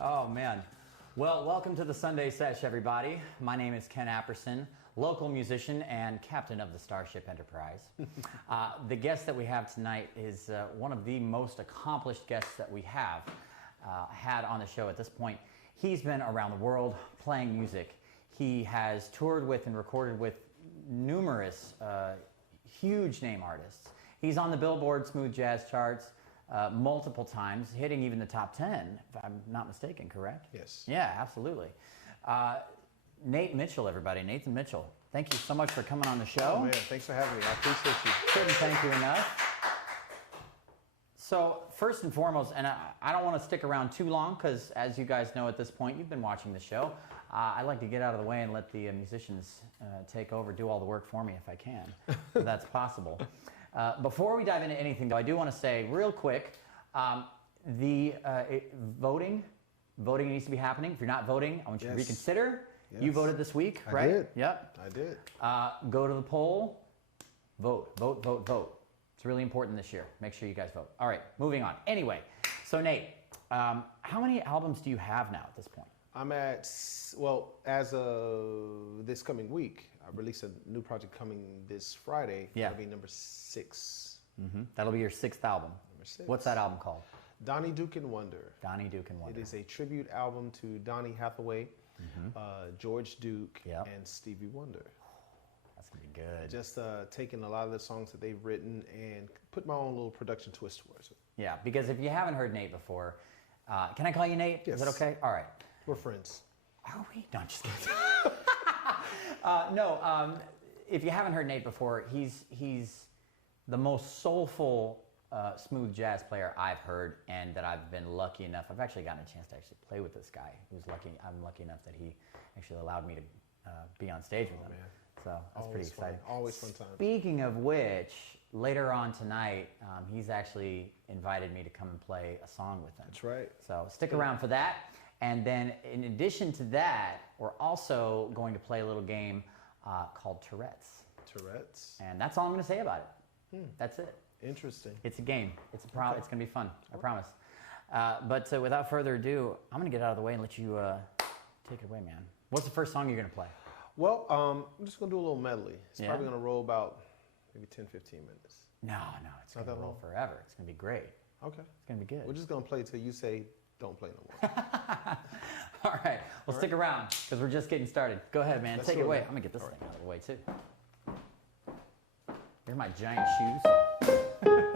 Oh, man. Well, welcome to the Sunday Sesh, everybody. My name is Ken Apperson, local musician and captain of the Starship Enterprise. The guest that we have tonight is one of the most accomplished guests that we have had on the show at this point. He's been around the world playing music. He has toured with and recorded with numerous huge name artists. He's on the Billboard Smooth Jazz charts multiple times, hitting even the top 10, if I'm not mistaken, correct? Yes. Yeah, absolutely. Nate Mitchell, everybody. Nathan Mitchell, thank you so much for coming on the show. Oh, man, thanks for having me. I appreciate you. Couldn't thank you enough. So, first and foremost, and I don't want to stick around too long because, as you guys know at this point, you've been watching the show. I like to get out of the way and let the musicians take over, do all the work for me if I can, if that's possible. Before we dive into anything, though, I do want to say real quick, voting needs to be happening. If you're not voting, I want you to reconsider. Yes. You voted this week, right? I did. Yep. I did. Go to the poll, vote, vote, vote, vote. It's really important this year. Make sure you guys vote. All right, moving on. Anyway, so Nate, how many albums do you have now at this point? I'm at, well, as of this coming week, I release a new project coming this Friday. Yeah. It'll be number 6. Mm-hmm. That'll be your 6th album. Number 6. What's that album called? Donnie Duke and Wonder. Donnie Duke and Wonder. It is a tribute album to Donnie Hathaway, George Duke, and Stevie Wonder. That's going to be good. Just taking a lot of the songs that they've written and put my own little production twist towards it. Yeah, because if you haven't heard Nate before, can I call you Nate? Yes. Is that okay? All right. We're friends. Are we? No, I'm just kidding. If you haven't heard Nate before, he's the most soulful smooth jazz player I've heard, and that I've been lucky enough. I've actually gotten a chance to actually play with this guy. I'm lucky enough that he actually allowed me to be on stage with him. Man. So that's Always pretty exciting. Fun. Always fun time. Speaking of which, later on tonight, he's actually invited me to come and play a song with him. That's right. So stick around for that. And then in addition to that, we're also going to play a little game called Tourette's. Tourette's. And that's all I'm going to say about it. That's it. Interesting. It's a game. It's it's going to be fun. I promise. But without further ado, I'm going to get out of the way and let you take it away, man. What's the first song you're going to play? Well, I'm just going to do a little medley. It's Yeah? probably going to roll about maybe 10, 15 minutes. No, it's going to that roll long? forever. It's going to be great. Okay. It's going to be good. We're just going to play till you say don't play no more. All right. Well, stick around because we're just getting started. Go ahead, man. Let's Take do it it, away. man. I'm going to get this All thing out of the way, too. Here's my giant shoes. Right.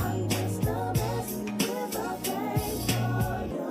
I'm just a mess with a face for you.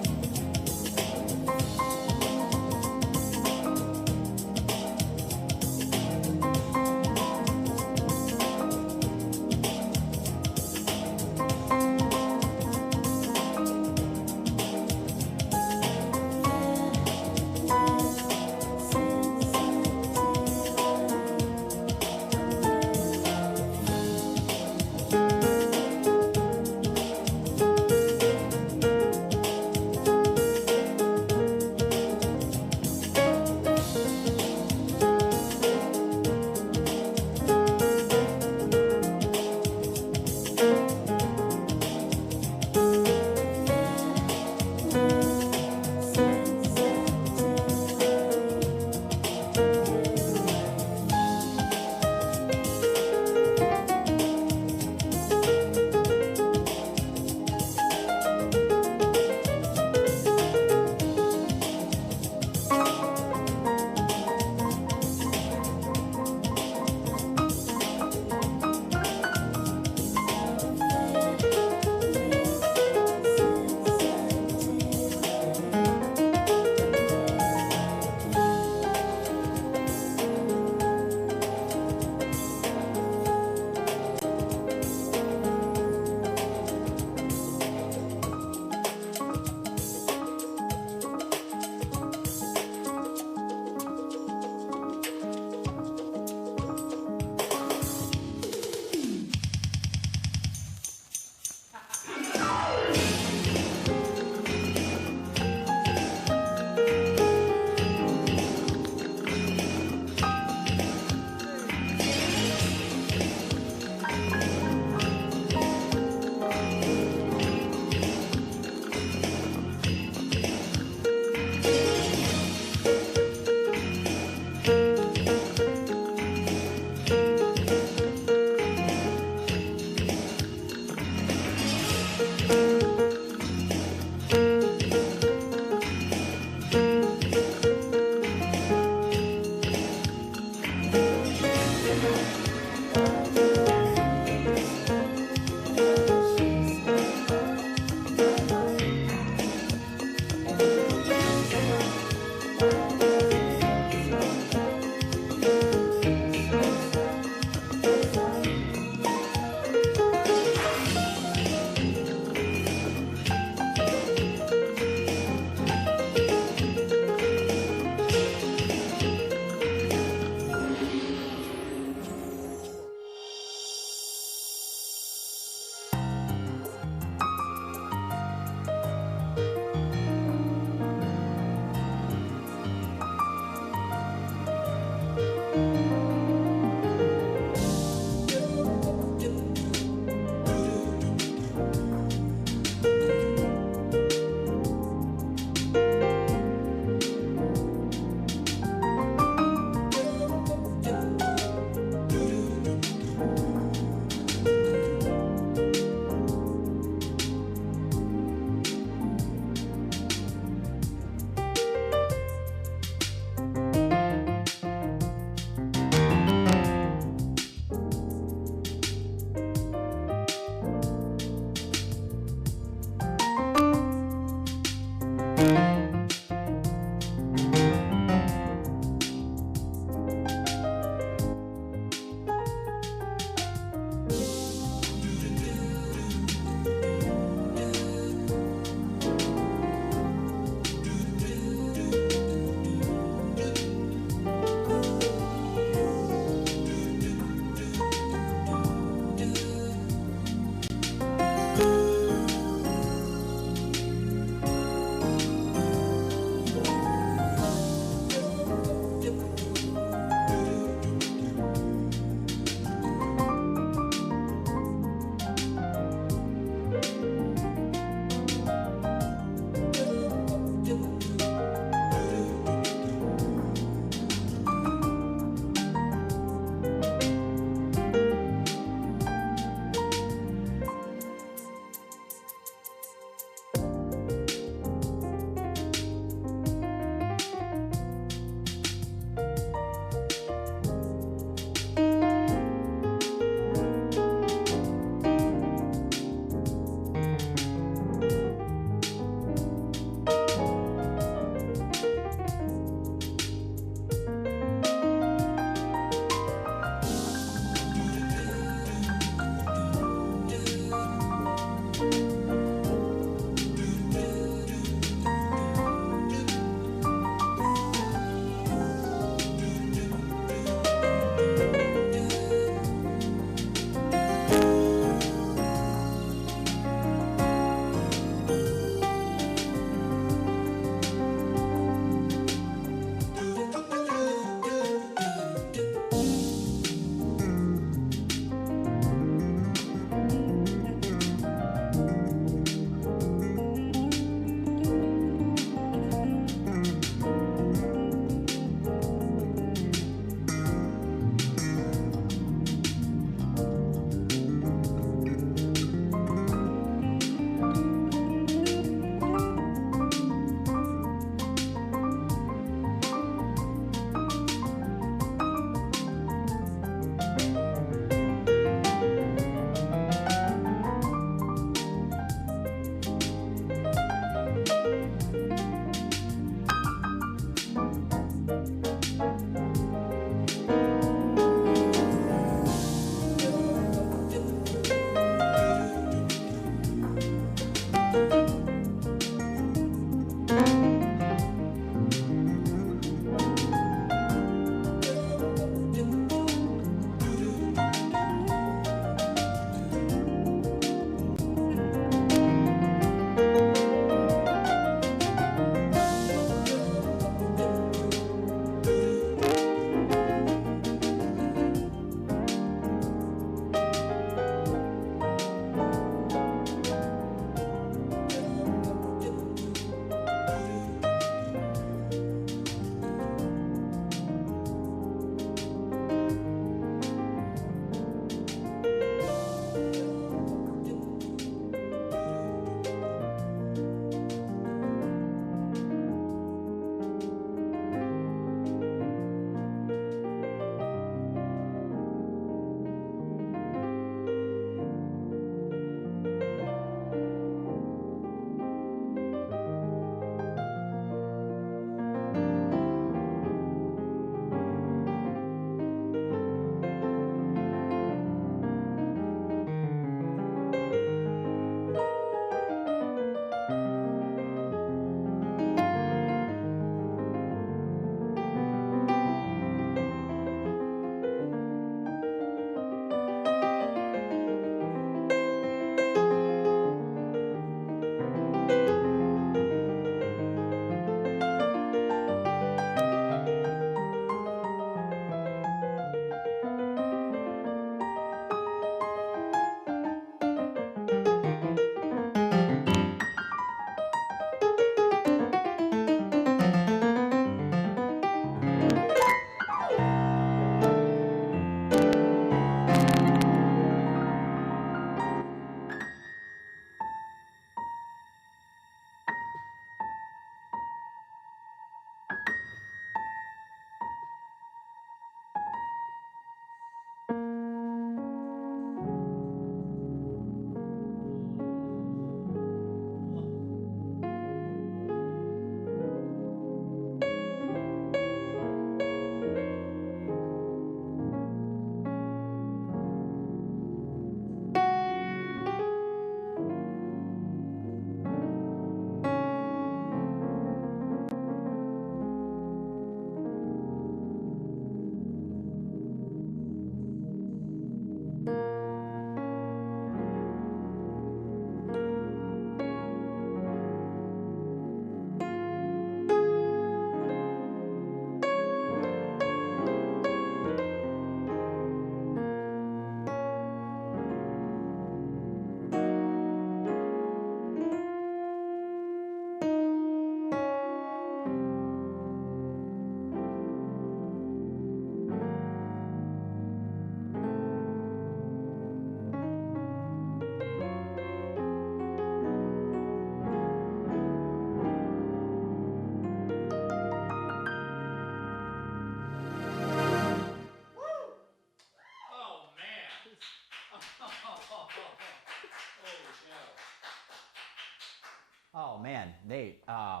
man, Nate, I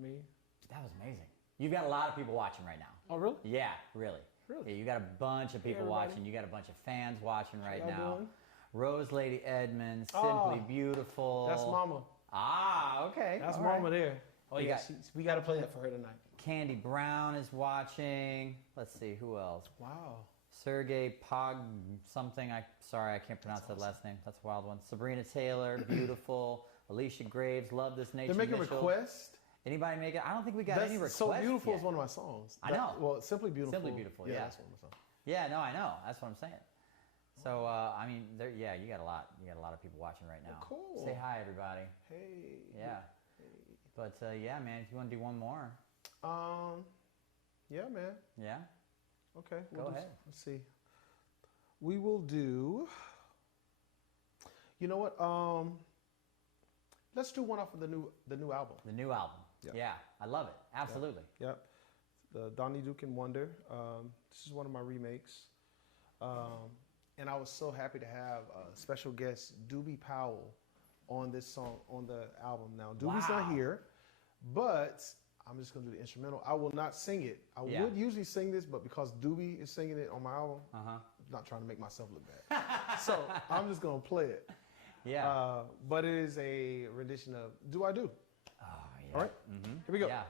mean, that was amazing. You've got a lot of people watching right now. oh really? Yeah, really. Really? Yeah, you got a bunch of people everybody. watching. You got a bunch of fans watching right y'all now. doing? Rose Lady Edmonds, Oh, Simply Beautiful. That's Mama. Ah, okay. That's all Mama right. there. Oh You yeah, got- we got to play that for her tonight. Candy Brown is watching. Let's see, who else? Wow. Sergey Pog something. Sorry, I can't pronounce that last name. That's a wild one. Sabrina Taylor, Beautiful. Alicia Graves, Love This Nation. They're making Mitchell. requests. Anybody make it? I don't think we got any requests. So Beautiful yet. is one of my songs. I know. Well, Simply Beautiful. Simply Beautiful, yeah. That's one of my songs. Yeah, no, I know. That's what I'm saying. So I mean, yeah, you got a lot. You got a lot of people watching right now. Cool. Say hi, everybody. Hey. Yeah. But yeah, man, if you want to do one more, Yeah, man. yeah. Okay. Go ahead. Let's see. We will do. You know what? Let's do one off of the new album. The new album. Yeah. Yeah, I love it. Absolutely. Yep. The Donnie Duke and Wonder. This is one of my remakes. And I was so happy to have special guest Doobie Powell on this song, on the album. Now, Doobie's Wow. not here, but I'm just going to do the instrumental. I will not sing it. I Yeah. would usually sing this, but because Doobie is singing it on my album, Uh-huh. I'm not trying to make myself look bad. So I'm just going to play it. Yeah. But it is a rendition of Do I Do? Oh, yeah. All right? Mm-hmm. Here we go. Yeah.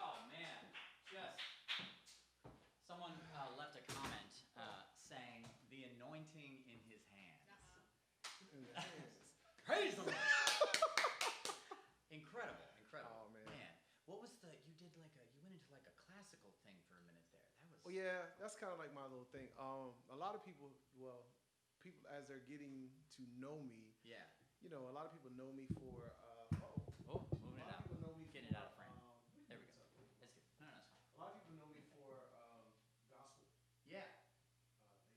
Oh man, just someone left a comment saying the anointing in his hands. Praise the Lord. Incredible, incredible. Oh, man. What was the? You did like a. You went into like a classical thing for a minute there. That was. Well, yeah, that's kind of like my little thing. A lot of people, people as they're getting to know me, Yeah. you know, a lot of people know me for. Oh, moving it A lot out. of people know me Getting it for, out of frame. There we go. what's up? That's good. No, no, it's fine. A lot of people know me for gospel. Yeah.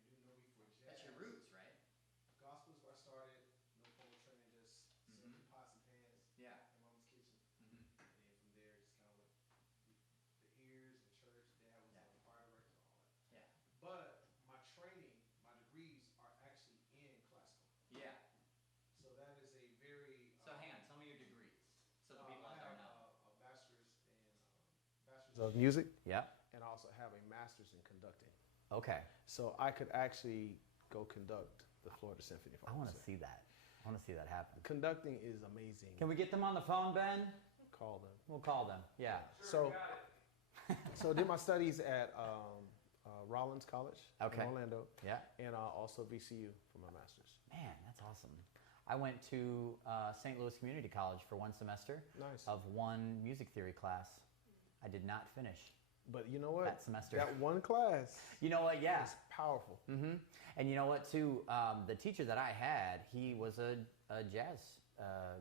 They do know me for jazz. That's your roots, right? Gospel is where I started. No formal training, just serving pots and pans Yeah. in mama's kitchen. Mhm. And then from there, just kind of went the ears, the church. Dad was Yeah. a choir director and all that. Yeah. But my training, my degrees are actually in classical. Yeah. So that is a very. So hang on. Tell me your degrees, so the people I out there have know. a bachelor's in bachelor's of music, Yeah. and I also have a master's in conducting. Okay. So I could actually go conduct the Florida Symphony. If I want to wanted see that. I want to see that happen. Conducting is amazing. Can we get them on the phone, Ben? Call them. We'll call them. Yeah. So I did my studies at Rollins College Okay. in Orlando, Yeah. and also VCU for my master's. Man, that's awesome. I went to St. Louis Community College for one semester Nice. of one music theory class. I did not finish. But you know what? That semester. That one class You know what? Yeah. is powerful. Mm-hmm. And you know what, too? The teacher that I had, he was a jazz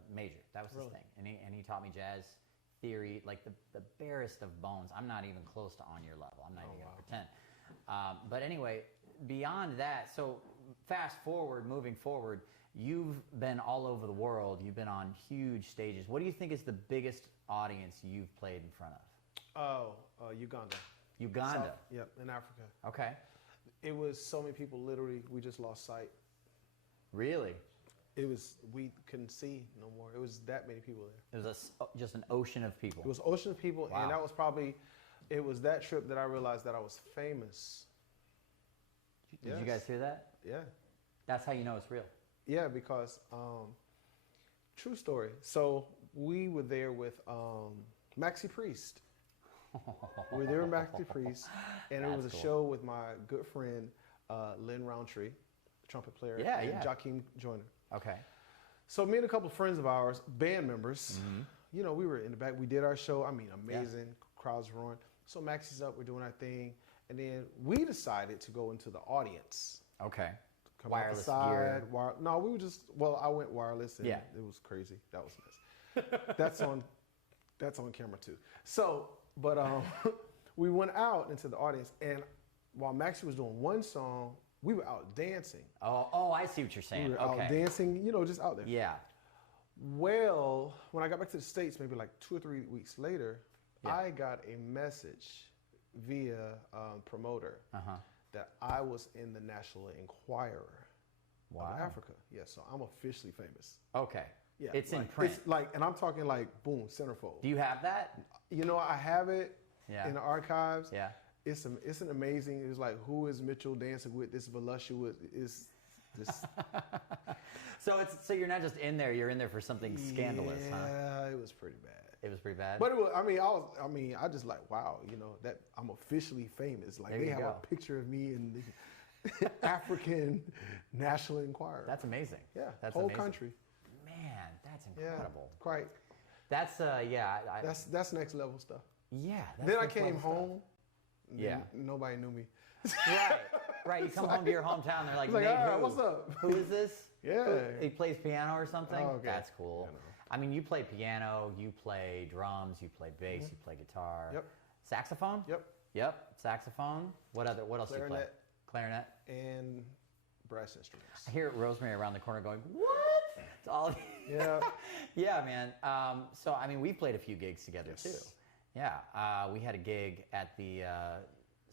major. That was his Really? thing. And he taught me jazz theory, like the barest of bones. I'm not even close to on your level. I'm not even going to pretend. But anyway, beyond that, so fast forward, moving forward, you've been all over the world. You've been on huge stages. What do you think is the biggest audience you've played in front of? Uganda. Uganda. South- yep, in Africa. Okay. It was so many people. Literally, we just lost sight. Really? We couldn't see no more. It was that many people there. It was just an ocean of people. It was ocean of people, Wow. and that was probably. It was that trip that I realized that I was famous. Did you Yes. guys hear that? Yeah, That's how you know it's real. yeah, because true story. So we were there with Maxi Priest. We were there with Maxi Priest, and it was a That's cool. show with my good friend Lynn Roundtree, the trumpet player, Yeah, and yeah. Joaquin Joyner. Okay. So me and a couple of friends of ours, band members, Mm-hmm. you know, we were in the back. We did our show. I mean, amazing. Crowds roaring. So Maxi's up. We're doing our thing. And then we decided to go into the audience. Okay. Come out the Wireless side, gear. No, we were just, I went wireless. And Yeah. it was crazy. That was nice. That's on camera too. So, but we went out into the audience. And while Maxi was doing one song, we were out dancing. Oh, I see what you're saying. We were Okay. out dancing, you know, just out there. Yeah. Well, when I got back to the States, maybe like 2 or 3 weeks later, Yeah. I got a message via promoter Uh-huh. that I was in the National Enquirer Wow. of Africa. Yeah, so I'm officially famous. Okay. Yeah, It's in like, print. It's like, and I'm talking like, boom, centerfold. Do you have that? You know, I have it Yeah. in the archives. Yeah. It's an amazing. It's like, who is Mitchell dancing with? This voluptuous is this. So you're not just in there, you're in there for something scandalous, huh? Yeah, it was pretty bad. It was pretty bad. But it was, I just like, wow, you know, that I'm officially famous. Like There they you have go. a picture of me in the African National Enquirer. That's amazing. yeah, That's whole amazing. country. Man, that's Yeah, incredible. quite. That's yeah, That's next level stuff. yeah. That's Then I next came level stuff. home. and Yeah. Nobody knew me. Right, right. You come home to your hometown. They're like, It's like, Nate, all right, who? what's up? Who is this? Yeah. He plays piano or something. Oh, okay. That's cool. You know. I mean, you play piano, you play drums, you play bass, you play guitar. Yep. Saxophone. Yep. Yep. Saxophone. What else do you play? Clarinet. Clarinet. And brass instruments. I hear Rosemary around the corner going, "What?" It's all. Yeah. Yeah, man. So I mean, we played a few gigs together Yes. too. Yeah, we had a gig at the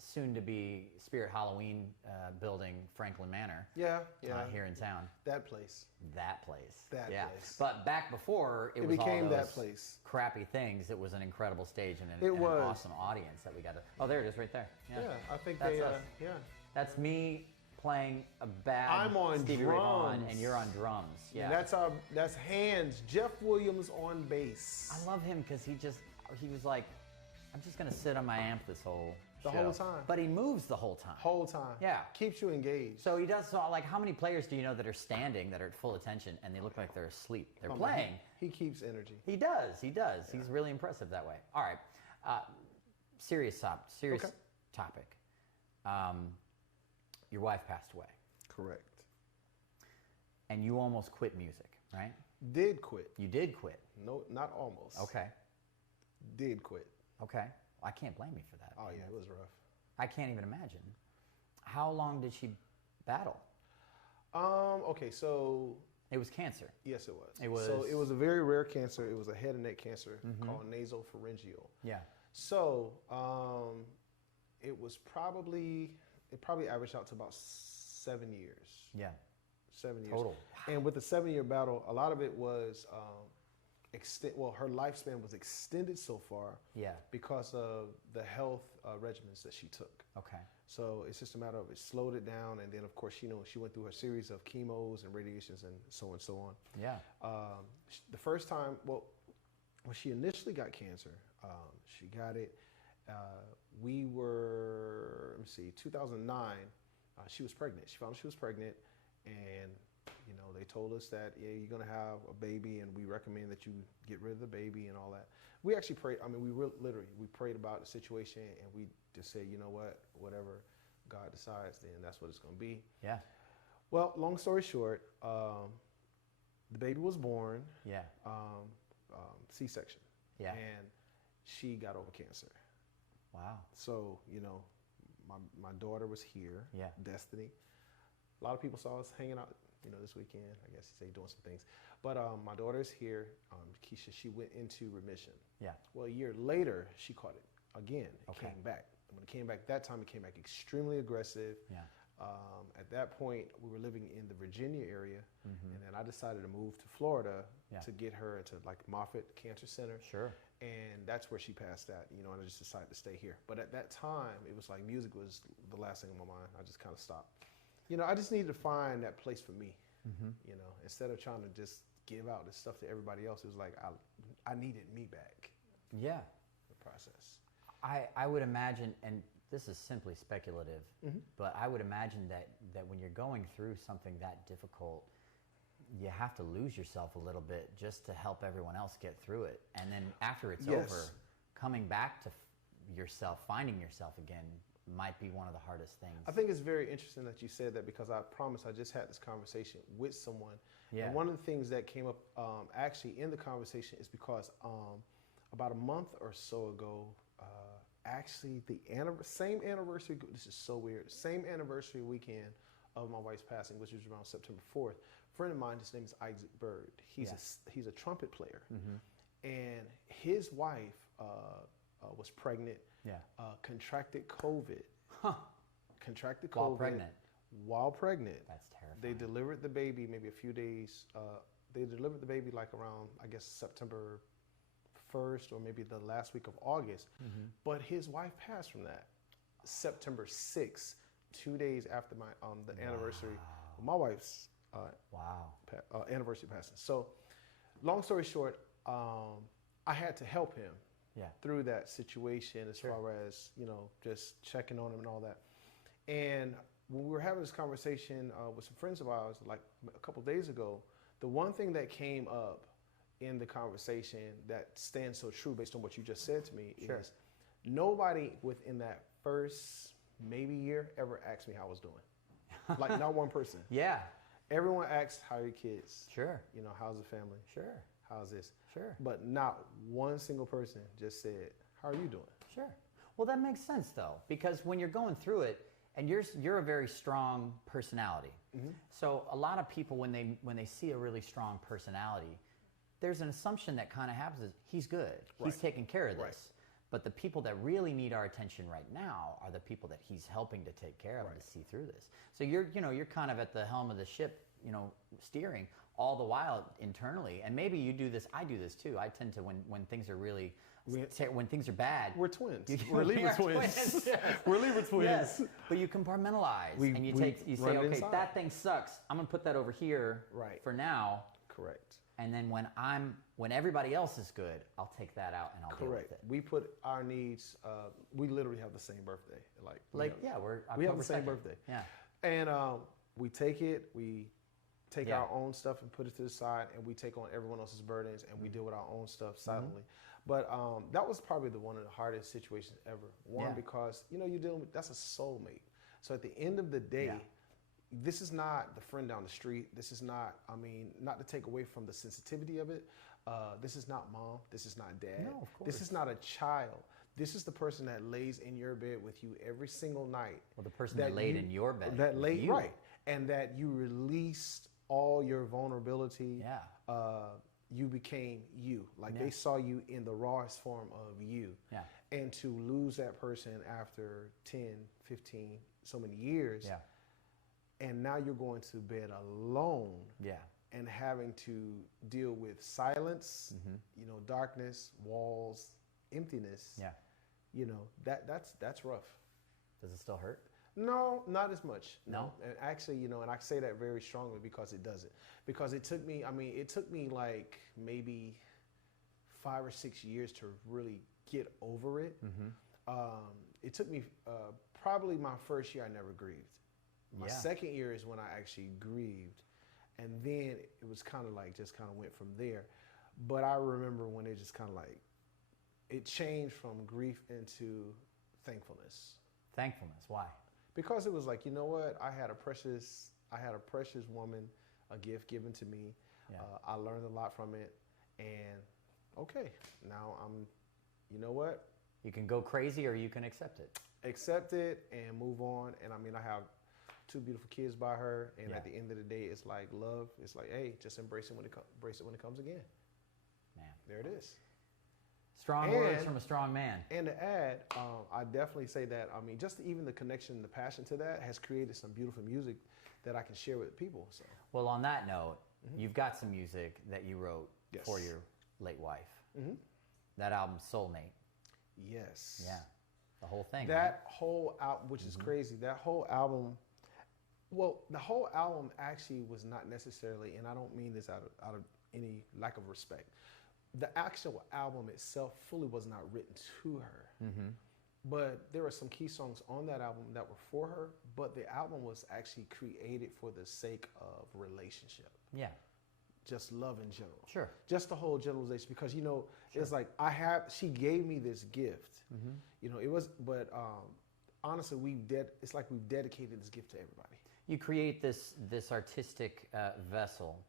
soon-to-be Spirit Halloween building, Franklin Manor, Yeah. Yeah. here in town. That place. That place. That yeah. place. But back before it, It was became all that those place. crappy things. It was an incredible stage and It an was. awesome audience that we got to. Oh, there it is, right there. Yeah. Yeah. I think That's they. us. Yeah. That's me playing a bad I'm on Stevie Ray Vaughan, drums. and you're on drums. Yeah. And that's Hands. Jeff Williams on bass. I love him because he was like, I'm just gonna sit on my amp this whole The show. whole time. But he moves the whole time. Whole time. Yeah. Keeps you engaged. So he does. So like, how many players do you know that are standing, that are at full attention, and they look like they're asleep? They're Oh, man, playing. He keeps energy. He does. He does. He's really impressive that way. All right. Serious Okay. topic. Your wife passed away, Correct. and you almost quit music, right? Did quit. You did quit. No, not almost. Okay. Did quit. Okay. I can't blame you for that. Oh man. yeah, it was rough. I can't even imagine. How long did she battle? Okay, so It was cancer. yes, it was. It was- So it was a very rare cancer. It was a head and neck cancer called nasopharyngeal. Yeah. So it probably averaged out to about 7 years. Yeah. 7 years. Total. And with the 7-year battle, a lot of it was her lifespan was extended so far Yeah. because of the health regimens that she took. Okay. So it's just a matter of it slowed it down, and then of course she went through her series of chemos and radiations and so on. Yeah. The first time, when she initially got cancer, she got it. We were, 2009. She was pregnant. She found out she was pregnant, and they told us that you're gonna have a baby, and we recommend that you get rid of the baby and all that. We actually prayed. I mean, we prayed about the situation, and we just said, you know what, whatever God decides, then that's what it's gonna be. Yeah. Well, long story short, the baby was born, Yeah. C-section, Yeah. and she got over cancer. Wow. So my daughter was here, Yeah. Destiny. A lot of people saw us hanging out, this weekend. I guess you say doing some things, but my daughter's here. Keisha, she went into remission. Yeah. Well, a year later, she caught it again. It Okay. came back. And when it came back that time, it came back extremely aggressive. Yeah. At that point, we were living in the Virginia area, Mm-hmm. and then I decided to move to Florida Yeah. to get her into like Moffitt Cancer Center. Sure. And that's where she passed at, and I just decided to stay here. But at that time, it was like music was the last thing on my mind. I just kind of stopped. I just needed to find that place for me. Mm-hmm. Instead of trying to just give out this stuff to everybody else, it was like I needed me back. Yeah. The process. I would imagine, and this is simply speculative, Mm-hmm. but I would imagine that when you're going through something that difficult, you have to lose yourself a little bit just to help everyone else get through it. And then after it's Yes. over, coming back to yourself, finding yourself again, might be one of the hardest things. I think it's very interesting that you said that, because I promise I just had this conversation with someone. Yeah. And one of the things that came up actually in the conversation is because about a month or so ago, actually the same anniversary, this is so weird, same anniversary weekend of my wife's passing, which was around September 4th, a friend of mine, his name is Isaac Bird. He's a trumpet player. And his wife was pregnant, Yeah. contracted COVID. Huh. Contracted COVID. While pregnant. While pregnant. That's terrifying. They delivered the baby maybe a few days. They delivered the baby like around, I guess, September 1st or maybe the last week of August. But his wife passed from that. September 6th, 2 days after the anniversary of my wife's Wow. anniversary passing. So, long story short, I had to help him Yeah. through that situation as Sure. far as, just checking on him and all that. And when we were having this conversation with some friends of ours, like a couple days ago, the one thing that came up in the conversation that stands so true based on what you just said to me Sure. is nobody within that first maybe year ever asked me how I was doing. Like not one person. Yeah. Everyone asks how are your kids? Sure. You know, how's the family? Sure. How's this? Sure. But not one single person just said, how are you doing? Sure. Well, that makes sense though, because when you're going through it, and you're a very strong personality. So a lot of people, when they see a really strong personality, there's an assumption that kind of happens is he's good, he's Right. taking care of this. Right. But the people that really need our attention right now are the people that he's helping to take care of Right. to see through this. So you're kind of at the helm of the ship, steering all the while internally. And maybe you do this. I do this too. I tend to when things are really when things are bad. We're twins. You- We're we Libra are twins. yes. We're Libra twins. Yes, but you compartmentalize We- and you we say, run it okay, inside. that thing sucks. I'm gonna put that over here Right. for now, Correct. and then when everybody else is good, I'll take that out and I'll deal Correct. with it. We put our needs. We literally have the same birthday. Like we're we have October the same 2nd. birthday. Yeah, And we take it. We take Yeah. our own stuff and put it to the side, and we take on everyone else's burdens, and we deal with our own stuff Mm-hmm. silently. But that was probably one of the hardest situations ever. One, Yeah. because you're dealing with that's a soulmate. So at the end of the day. Yeah. This is not the friend down the street. This is not, not to take away from the sensitivity of it. This is not mom. This is not dad. No, of This course. is not a child. This is the person that lays in your bed with you every single night. well, the person that laid you- in your bed, That with laid, you. right. And that you released all your vulnerability. Yeah. You became you. Like Yeah. they saw you in the rawest form of you. Yeah. And to lose that person after 10, 15, so many years. Yeah, And now you're going to bed alone yeah, and having to deal with silence, darkness, walls, emptiness. yeah. That's rough. Does it still hurt? No, not as much. No? And actually, and I say that very strongly because it doesn't. Because it took me like maybe 5 or 6 years to really get over it. It took me probably my first year I never grieved. My Yeah. second year is when I actually grieved. And then it was kind of like just kind of went from there. But I remember when it just kind of like, it changed from grief into thankfulness. Thankfulness. Why? Because it was like, you know what? I had a precious woman, a gift given to me. Yeah. I learned a lot from it. And okay, now you know what? You can go crazy or you can accept it. Accept it and move on. And I have 2 beautiful kids by her. And Yeah. at the end of the day, it's like love. It's like, hey, just embrace it when it comes again. Man, There it is. strong words And- from a strong man. And to add, I definitely say that, just even the connection, the passion to that has created some beautiful music that I can share with people. So, Well, on that note, you've got some music that you wrote Yes. for your late wife. That album, Soulmate. yes. Yeah, the whole thing. That whole album, which is crazy, that whole album, well, the whole album actually was not necessarily, and I don't mean this out of any lack of respect, the actual album itself fully was not written to her. But there were some key songs on that album that were for her, but the album was actually created for the sake of relationship. Right? Yeah, Just love in general. sure. Just the whole generalization, because it's like she gave me this gift. It was, but honestly, it's like we've dedicated this gift to everybody. You create this artistic vessel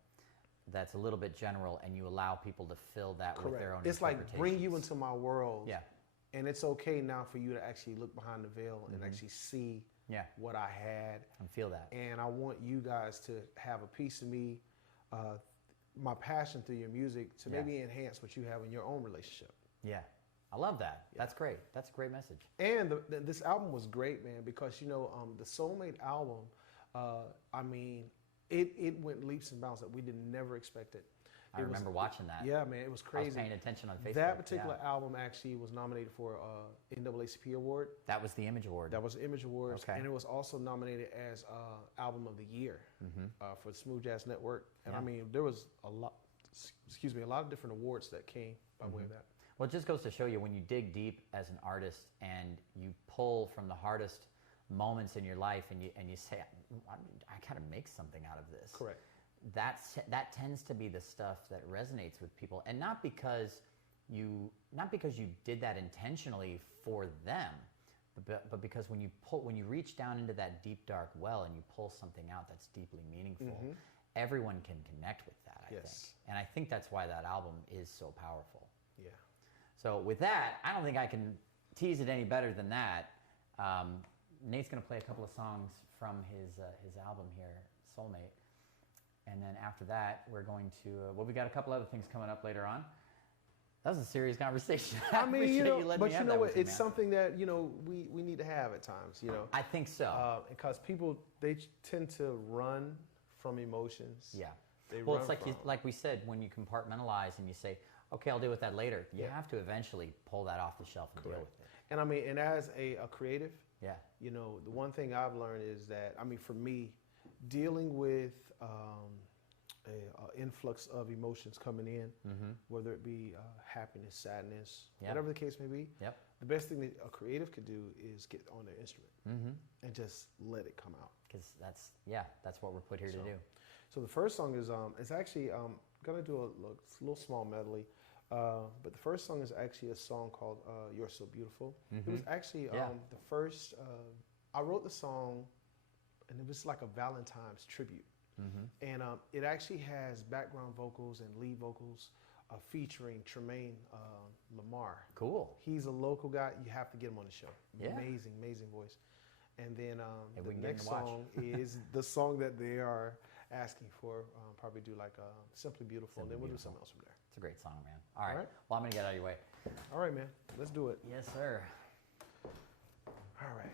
that's a little bit general, and you allow people to fill that with their own. It's like bring you interpretations. into my world. Yeah. And it's okay now for you to actually look behind the veil and actually see Yeah. what I had. And feel that. And I want you guys to have a piece of me, my passion through your music to Yeah. maybe enhance what you have in your own relationship. Yeah, I love that. That's great. That's a great message. And this album was great, man, because the Soulmate album, it went leaps and bounds that we never expected. I remember watching that. Yeah, man, it was I was crazy. paying attention on Facebook. That particular yeah. album actually was nominated for NAACP award. That was the Image Award. That was the Image Awards, Okay. and it was also nominated as Album of the Year for the Smooth Jazz Network. And Yeah. there was a lot of different awards that came by way of that. Well, it just goes to show you when you dig deep as an artist and you pull from the hardest moments in your life and you say, I got to make something out of this. Correct. that tends to be the stuff that resonates with people, and not because you did that intentionally for them, but because when you reach down into that deep dark well and you pull something out that's deeply meaningful, everyone can connect with that. I think, and I think that's why that album is so powerful. Yeah. So with that, I don't think I can tease it any better than that. Nate's going to play a couple of songs from his album here, Soulmate. And then after that, we're going to, we got a couple other things coming up later on. That was a serious conversation. I mean, appreciate you know, letting me but have you that know with what? you, It's man. something that, you know, we need to have at times, you know. I think so. Because people, they tend to run from emotions. Yeah. They Well, run it's like from. like we said, when you compartmentalize and you say, okay, I'll deal with that later, you have to eventually pull that off the shelf and deal with it. And I mean, and as a creative, Yeah. you know, the one thing I've learned is that, I mean, for me, dealing with a influx of emotions coming in, whether it be happiness, sadness, whatever the case may be, Yep. the best thing that a creative could do is get on their instrument and just let it come out. Because that's what we're put here to do. So the first song is it's actually gonna do a little small medley, but the first song is actually a song called "You're So Beautiful." It was actually the first. I wrote the song, and it was like a Valentine's tribute, and it actually has background vocals and lead vocals featuring Tremaine Lamar. Cool. He's a local guy. You have to get him on the show. Yeah. Amazing voice. And then Maybe we the can get him next to watch. song is the song that they are asking for. Probably do like Simply Beautiful, and then we'll do something else from there. It's a great song, man. All right. right. Well, I'm going to get out of your way. All right, man. Let's do it. Yes, sir. All right.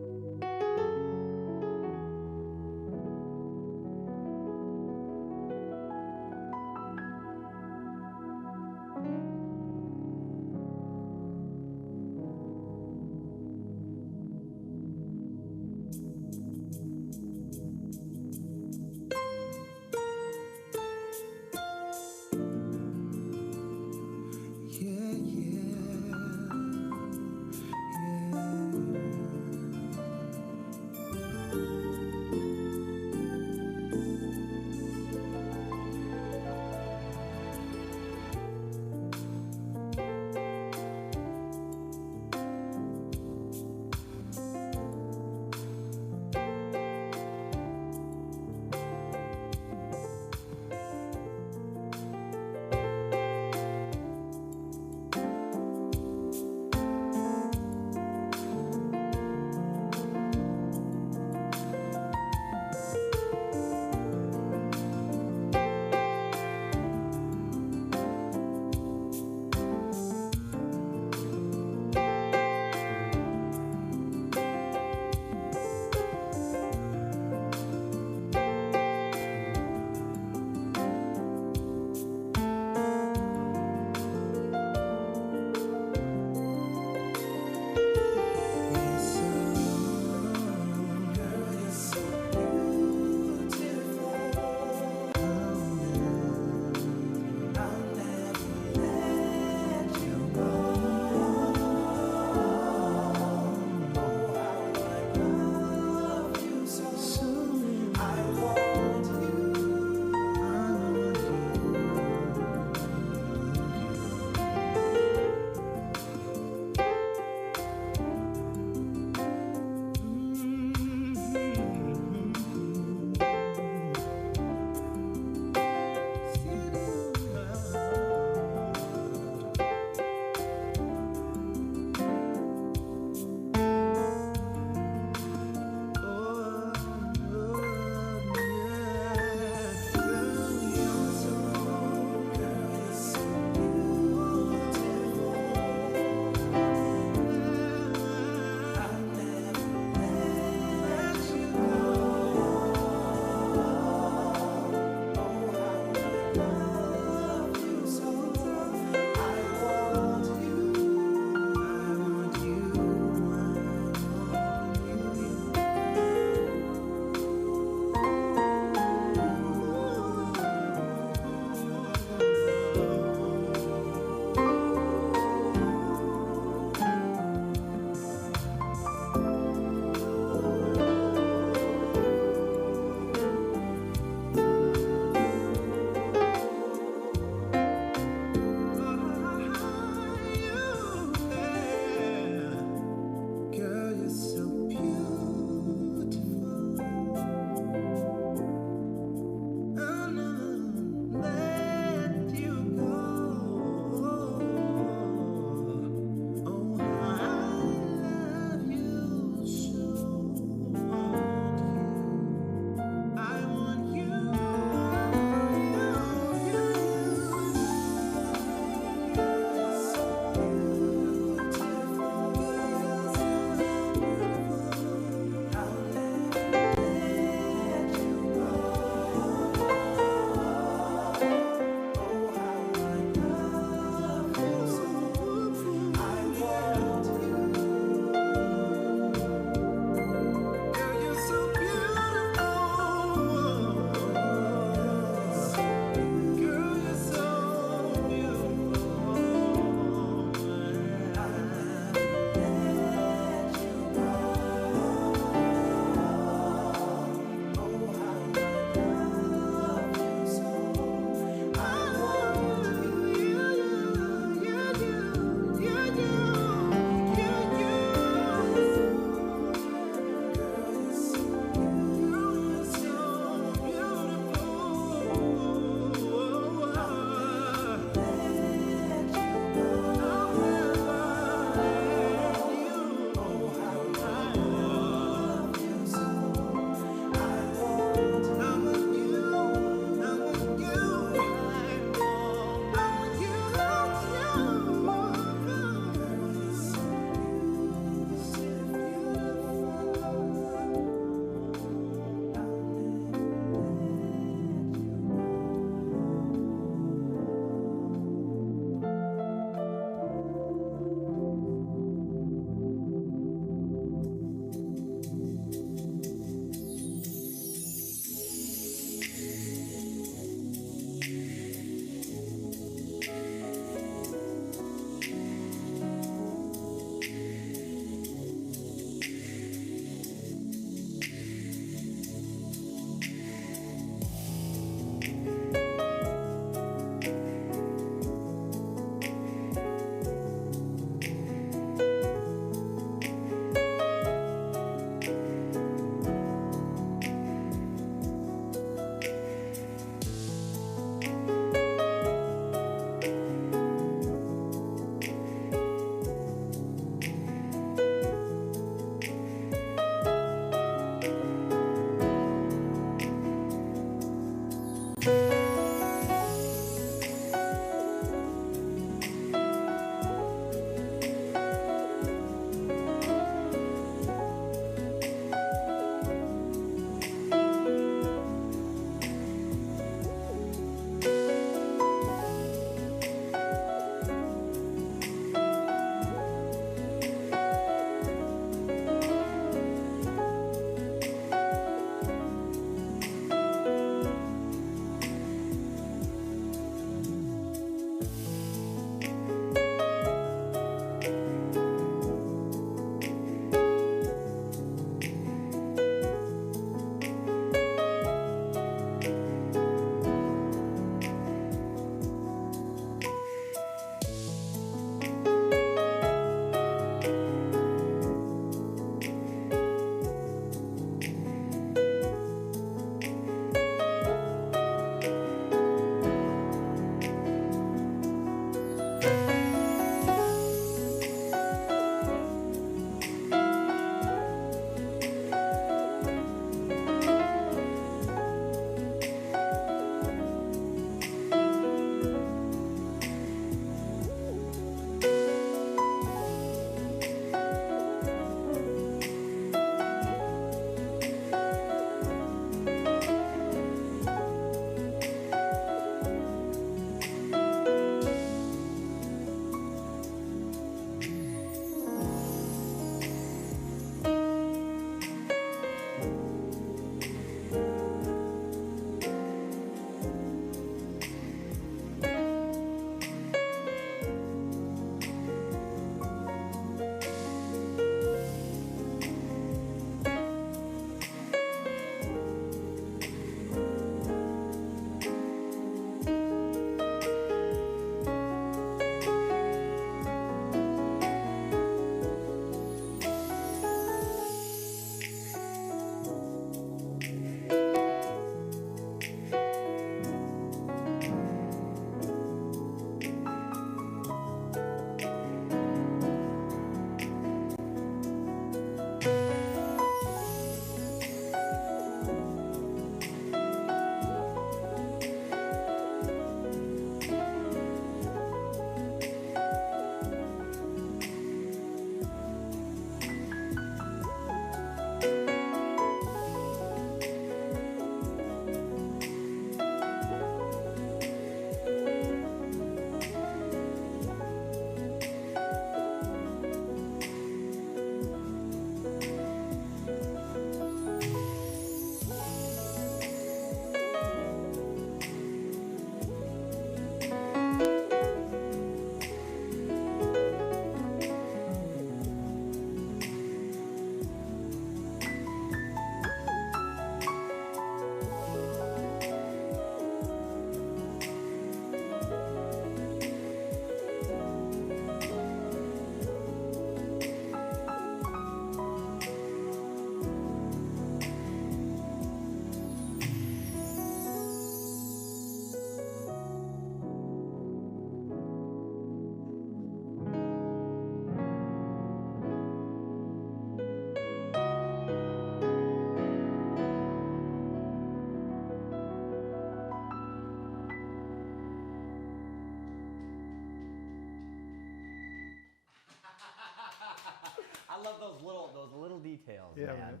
details, Yeah, man. man.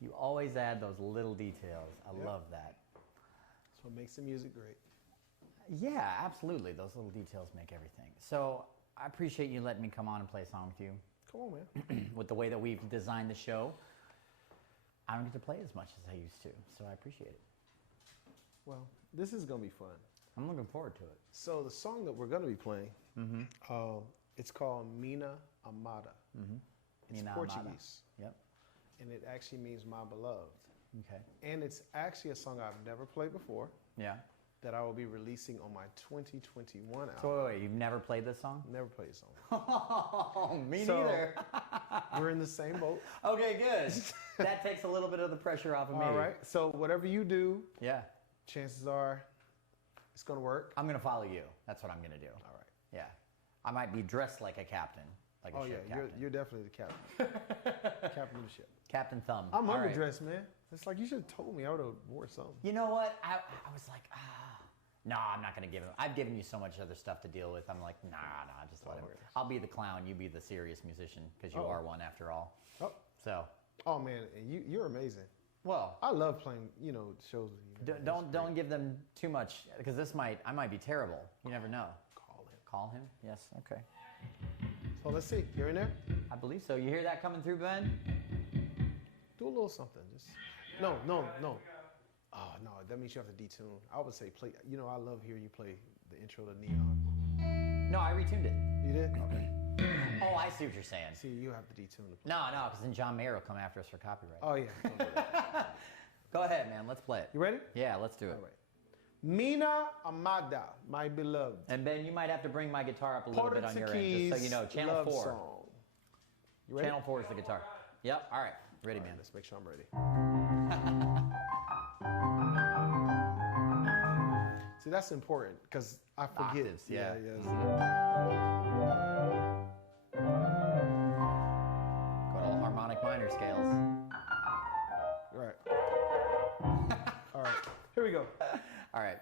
You always add those little details. I Yep. love that. That's what makes the music great. Yeah, absolutely. Those little details make everything. So I appreciate you letting me come on and play a song with you. Come on, man. With the way that we've designed the show, I don't get to play as much as I used to, so I appreciate it. Well, this is gonna be fun. I'm looking forward to it. So the song that we're gonna be playing, it's called Mina Amada. It's Mina Amada. Portuguese, Yep. and it actually means my beloved. Okay. And it's actually a song I've never played before Yeah. that I will be releasing on my 2021 album. So wait, you've never played this song? Never played a song. Oh, me So- neither. We're in the same boat. Okay, good. That takes a little bit of the pressure off of me. All right. So whatever you do, Yeah. chances are it's gonna work. I'm gonna follow you. That's what I'm gonna do. All right. Yeah. I might be dressed like a captain, like a Oh yeah, ship you're, captain. you're definitely the captain. Captain of the ship. Captain Thumb. I'm All right. underdressed, man. It's like you should have told me. I would have wore something. You know what? I was like, no, I'm not going to give him. I've given you so much other stuff to deal with. I'm like, nah, just let him. worries. I'll be the clown. You be the serious musician because you Oh. are one after all. Oh, So, oh man, and you're amazing. well, I love playing, shows with you. man. It's don't great. give them too much because I might be terrible. You never know. Call him. Call him. Yes. Okay. So let's see. You're in there. I believe so. You hear that coming through, Ben? Do a little something. Just no. Oh no, that means you have to detune. I would say play. I love hearing you play the intro to Neon. No, I retuned it. You did? Okay. Oh, I see what you're saying. See, you have to detune the. No, because then John Mayer will come after us for copyright. Oh yeah. Don't do that. Go ahead, man. Let's play it. You ready? Yeah, let's do it. All right. Mina Amada, my beloved. And Ben, you might have to bring my guitar up a little bit on your end, just so you know. Channel love 4. Song. You ready? Channel 4 is the guitar. Yep. All right. Ready, All right, man. let's make sure I'm ready. See, that's important because I forget. Octaves, yeah. Good old harmonic minor scales. Right. All right. Here we go. All right.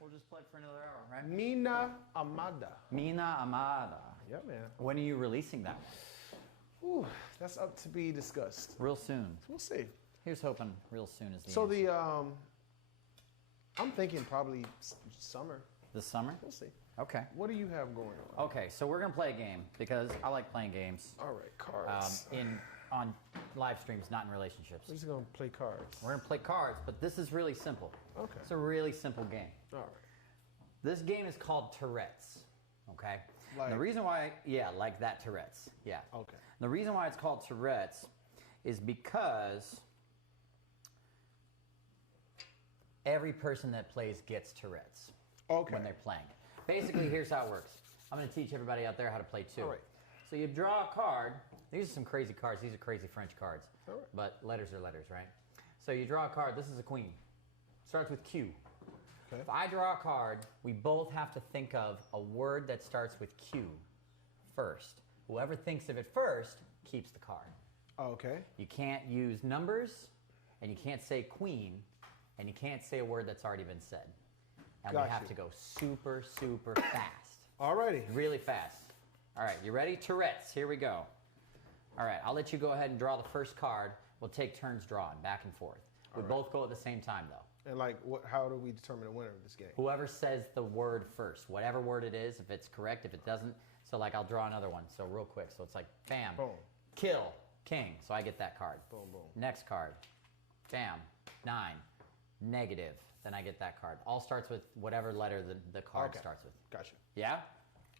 We'll just play for another hour, right? Mina Amada. Mina Amada. Yeah, man. When are you releasing that one? Ooh, that's up to be discussed. Real soon. We'll see. Here's hoping real soon is the So answer. I'm thinking probably summer. This summer? We'll see. Okay. What do you have going on? Okay, so we're gonna play a game because I like playing games All right, cards. on live streams, not in relationships. We're just gonna play cards. We're gonna play cards, but this is really simple. Okay. It's a really simple game. All right. This game is called Tourette's. Okay. And the Like- reason why, yeah, like that Tourette's. Yeah. Okay. The reason why it's called Tourette's is because every person that plays gets Tourette's Okay. when they're playing. Basically, here's how it works. I'm going to teach everybody out there how to play too. All right. So you draw a card. These are some crazy cards. These are crazy French cards. All right. But letters are letters, right? So you draw a card. This is a queen. Starts with Q. Okay. If I draw a card, we both have to think of a word that starts with Q first. Whoever thinks of it first keeps the card. Okay. You can't use numbers, and you can't say queen, and you can't say a word that's already been said. And we Gotcha. have to go super, super fast. Alrighty. Really fast. All right, you ready? Tourette's, here we go. All right, I'll let you go ahead and draw the first card. We'll take turns drawing, back and forth. We both go at the same time, though. And like, how do we determine the winner of this game? Whoever says the word first, whatever word it is, if it's correct, if it doesn't, so like I'll draw another one. So real quick, so it's like bam, Boom. kill, king. So I get that card. Boom, boom. Next card, bam, 9, negative. Then I get that card. All starts with whatever letter the card Okay. starts with. Gotcha. Yeah?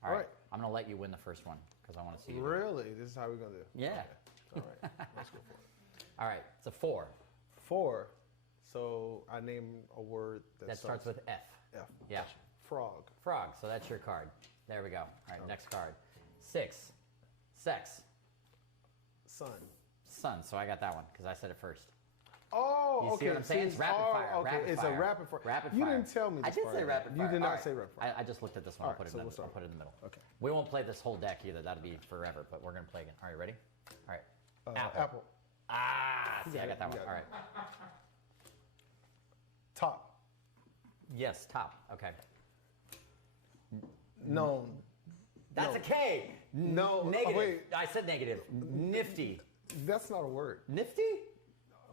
All All right. right. I'm going to let you win the first one because I want to see you. do it. Really? This is how we're gonna do it? Yeah. Okay. All right. Let's go for it. All right. It's a 4. 4. So I name a word That starts with F. F. Yeah. Frog. Frog. So that's your card. There we go. All right. Next card. 6. Sex. Sun. Sun. So I got that one because I said it first. Oh, You okay. see what I'm saying? It's rapid fire. Okay, Rapid it's fire. a rapid fire. Rapid You fire. didn't tell me I this did part say yet. rapid fire. You did All not right. say rapid fire. I just looked at this one. All I'll put right, it so in the we'll middle. I'll start. put it in the middle. Okay. We won't play this whole deck either. That'll be forever, but we're going to play again. All right, ready? All right. Apple. Ah, see, got I it, got that you one. got All it. right. Top. Yes, top. Okay. Known. That's No. a K. No, oh, Negative. wait. I said negative. Nifty. That's not a word. Nifty?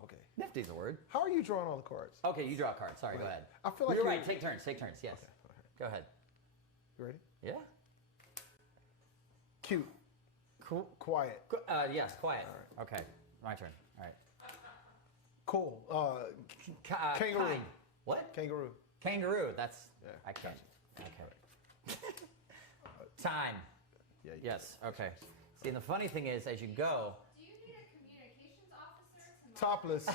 Okay. Nifty's a word. How are you drawing all the cards? Okay, you draw a card. Sorry, go ahead. I feel like you're you're- right. Take turns. Take turns. Yes. Go ahead. You ready? Yeah. Cute. Quiet. Yes. Quiet. Okay. My turn. All right. Cool. Kangaroo. Kind. What? Kangaroo. Kangaroo. That's. Yeah, I can't. Okay. Time. Yeah. Yes. Okay. See, and the funny thing is, as you go. Do you need a communications officer to Topless.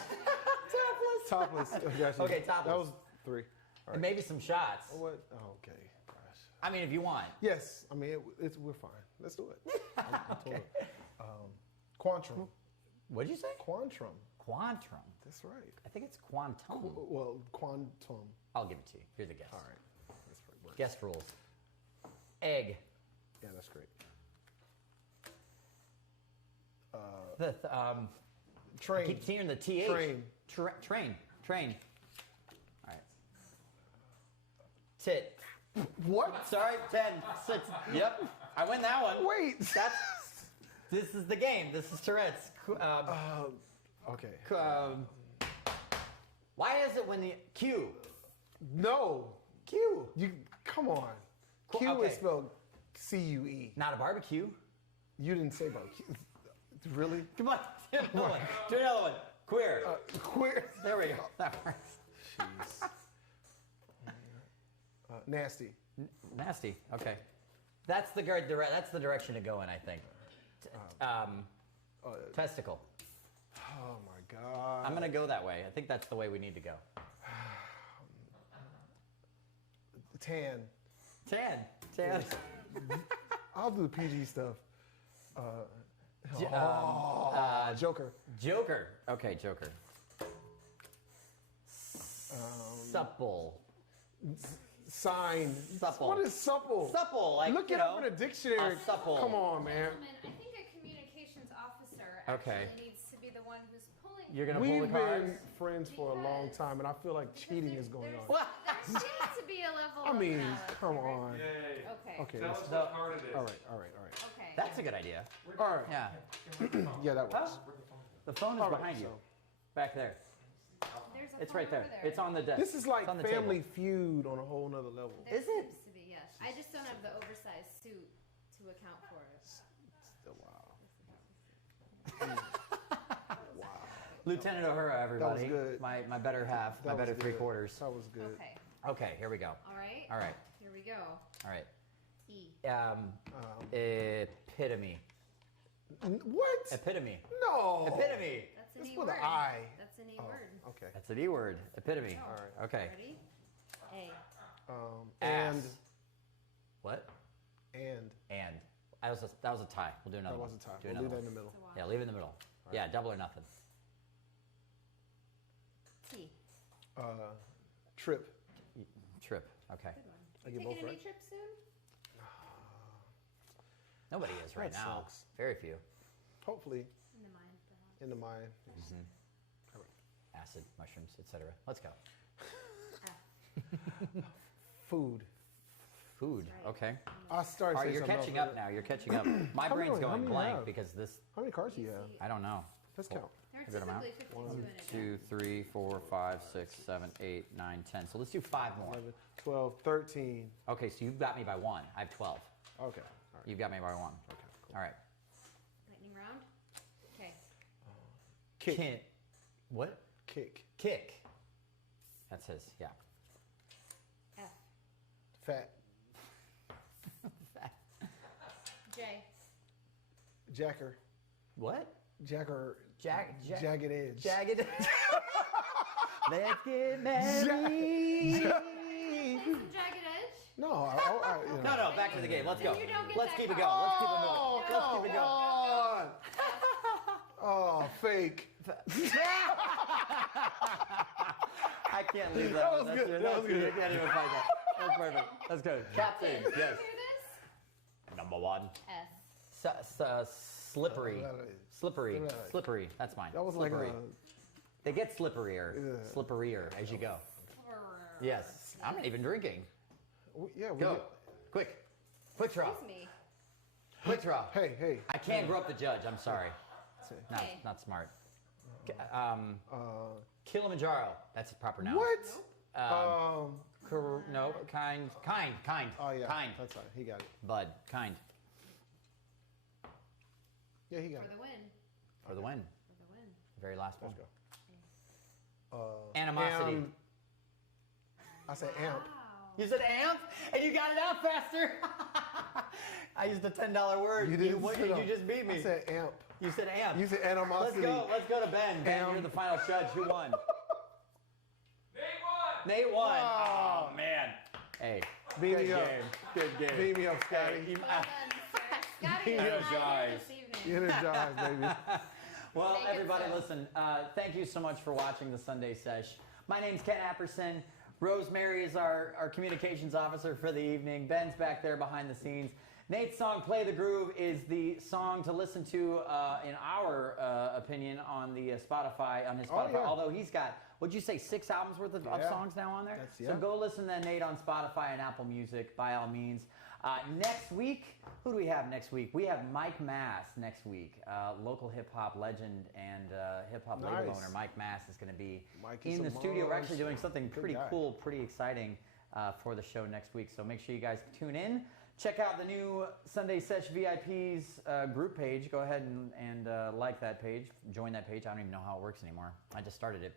Topless. Topless. Gotcha. Okay, topless. That was 3. All right. And maybe some shots. What? Oh, okay. Gosh. I mean, if you want. Yes. I mean, we're fine. Let's do it. I'm totally. Quantrum. What'd you say? Quantrum. Quantrum. That's right. I think it's quantum. Well, quantum. I'll give it to you. Here's the guess. All right. That's right. Works. Guest rules. Egg. Yeah, that's great. Train. Keep hearing the TH. Train. Train. Train. All right. Tit. What? Sorry, 10, 6. Yep. I win that one. Wait. This is the game. This is Tourette's. Okay. Why is it when the Q? No. Q. You come on. Qu- Q okay. is spelled C-U-E. Not a barbecue. You didn't say barbecue. Really? Come on. Do another one. Do another one. Queer. Queer. There we go. That works. Jeez. Nasty. Nasty. Okay. That's the that's the direction to go in, I think. Testicle. Oh my God. I'm gonna go that way. I think that's the way we need to go. Tan. Tan. Tan. I'll do the PG stuff. Joker. Joker. Okay, Joker. Supple. Sign. Supple. What is supple? Supple, like, Look you it up know, in a dictionary. supple. Come on, man. Gentlemen, I think a communications officer Okay. actually needs to be the one who's pulling. You're gonna pull We've the cards. been friends for a long time, and I feel like cheating is going on. What? She needs to be a level. I mean, of knowledge, come right? on. Yay. Okay. Okay, Tell let's, us what card it is. all right. Okay. That's a good idea. All right. Yeah. Yeah, that works. The phone is All right, behind you. so- back there. There's a It's phone right there. over there. It's on the desk. This is like It's on the Family table. Feud on a whole nother level. There Is it? seems to be, yes. I just don't have the oversized suit to account for it. Wow. Lieutenant Uhura, everybody. good. My better half, my That better was three good. quarters. That was good. Okay. Okay, here we go. All right. All right, Here we go. all right. E. Epitome. What? Epitome. No. Epitome. That's an It's E with word. an I. That's an E Oh, word. okay. That's an E word. Epitome. Oh. All right. Okay. Ready? A. And Ass. What? and And. That was a tie. We'll do another that one. wasn't time. Do We'll another leave that in one. the middle. It's a Y. Yeah, leave it in the middle. Yeah, double or nothing. T. Trip. Trip. Okay. Good one. I You get both taking any right? trips soon? Nobody is right That now. sucks. Very few. Hopefully In the mind, perhaps. in the mind. Acid, mushrooms, etc. Let's go. Food. Food. That's right. Okay. I started. All right, saying you're something catching else, up now. You're catching up. My How many- brain's how going many do you blank have? because this. How many cards do you have? I don't know. Let's count. There are A good amount. typically 52 One, in a 2, 3, 4, 5, 6, 7, 8, 9, 10. So let's do 5 more. 11, 12, 13. Okay, so you've got me by 1. I have 12. Okay. All right. You've got me by 1. Okay. Cool. All right. lightning round. Okay. Kick. Kid. What? Kick. Kick. That's his. Yeah. F. Fat. J. Jacker. What? Jacker. Jagged Edge. Jagged. Let's get married. Play some Jagged Edge? No. You know. No, back to the game. Let's go. Then you don't get Let's that keep it card. going. Let's keep it Oh, moving. Let's keep it going. on. Oh, fake. I can't leave that. That one. was That's good. your- That that's was good. good. You can't even fight that. That's perfect. That's good. Captain. Did Yes. you hear this? Number 1. S. Slippery. Slippery. Right. Slippery. That's mine. That was like slippery. a. They get slipperier. Yeah. Slipperier as you go. Yes. I'm not even drinking. Yeah. We Go. did- Quick. Quick draw. Excuse me. Quick draw. Hey. I can't grow up the judge. I'm sorry. Not, Hey. not smart. Kilimanjaro. That's the proper noun. What? No. Kind. Oh yeah. Kind. That's right. He got it. Bud. Kind. Yeah, he got For it. the win. For the win. For the win. Very last one. Let's go. Animosity. I said amp. Wow. You said amp, and you got it out faster. I used a $10 word. didn't You sit on- just beat me. I said amp. You said amp. You said Let's animosity. go. Let's go to Ben. Ben, Amp. you're the final judge. Who won? Nate won. Nate won. Wow. Oh man. Hey. Beam good me up. game. Good game. Beam me up, Scotty. Hey, Well done, sir. Scotty is Energized. not here this evening. Energized, baby. Well, Make it everybody, so. listen. Thank you so much for watching the Sunday Sesh. My name's Ken Apperson. Rosemary is our communications officer for the evening. Ben's back there behind the scenes. Nate's song "Play the Groove" is the song to listen to, in our opinion, on the Spotify, on his Oh, Spotify. yeah. Although he's got, what'd you say, 6 albums worth of Yeah. songs now on there? That's- So yeah. go listen to Nate on Spotify and Apple Music by all means. Next week, who do we have next week? We have Mike Mass next week, local hip hop legend and hip hop label Nice. owner. Mike Mass is going to be Mike is in a the studio. We're actually monster. doing something Good pretty guy. cool, pretty exciting for the show next week. So make sure you guys tune in. Check out the new Sunday Sesh VIPs group page. Go ahead and like that page. Join that page. I don't even know how it works anymore. I just started it,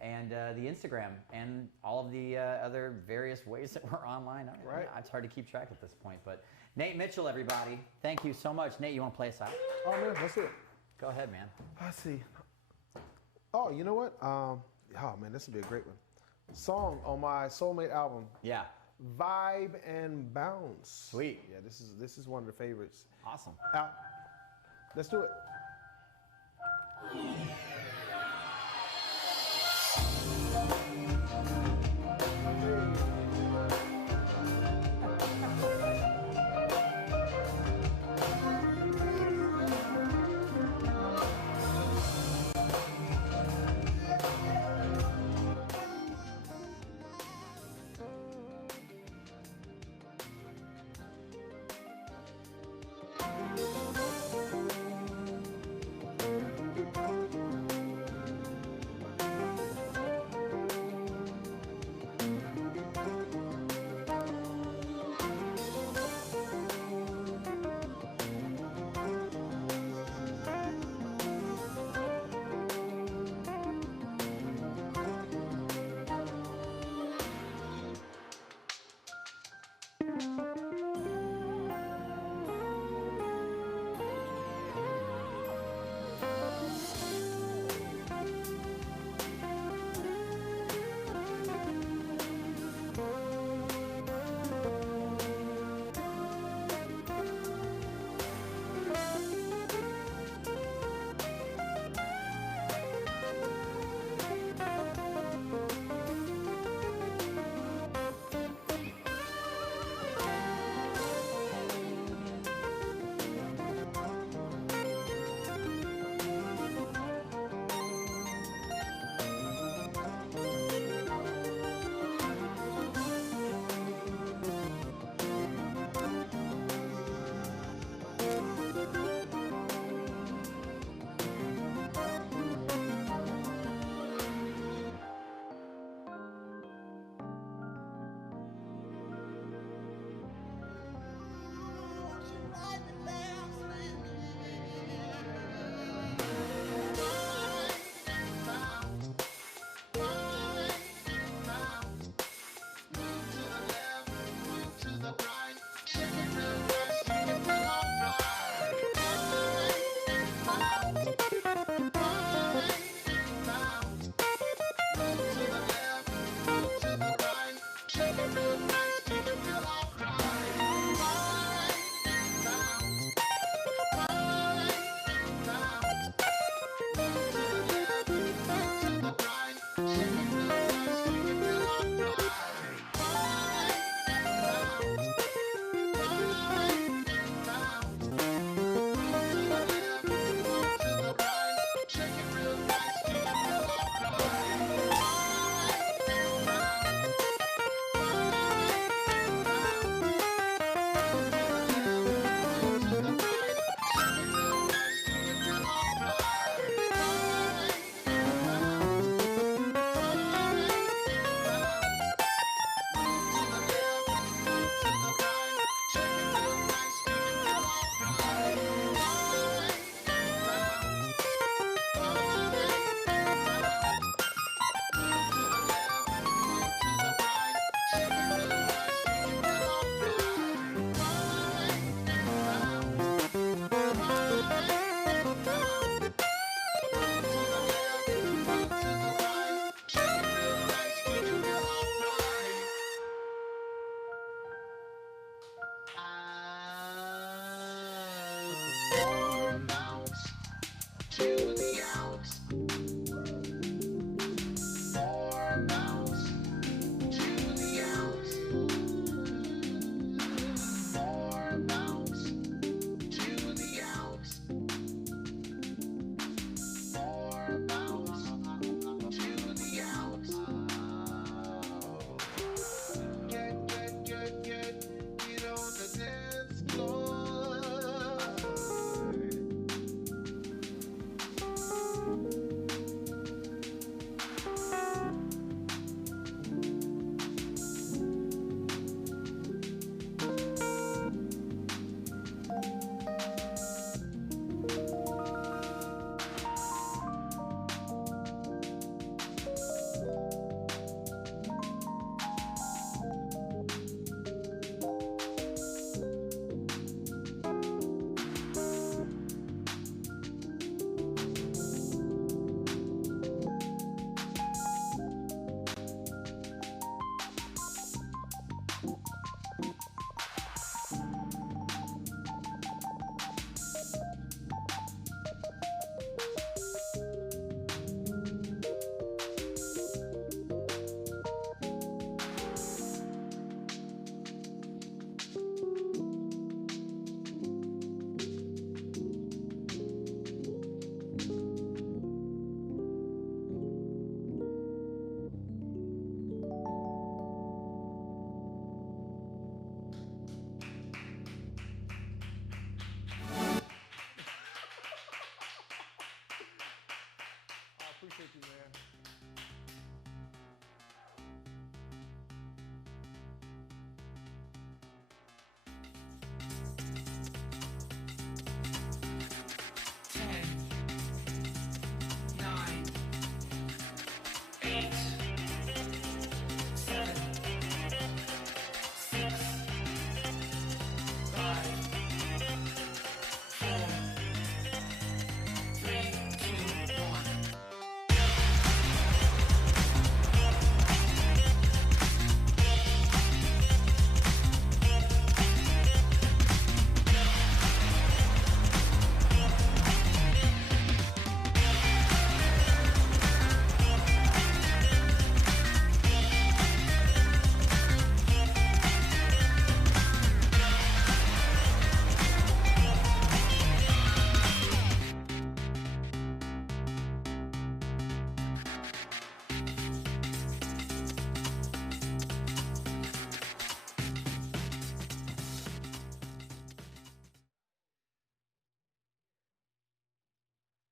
and the Instagram and all of the other various ways that we're online. Right. It's hard to keep track at this point. But Nate Mitchell, everybody, thank you so much. Nate, you want to play us out? Oh man, that's it. Go ahead, man. Let's see. Oh, you know what? Oh man, this would be a great one. Song on my Soulmate album, Yeah. Vibe and Bounce. Sweet. Yeah, this is one of the favorites. Awesome. Let's do it.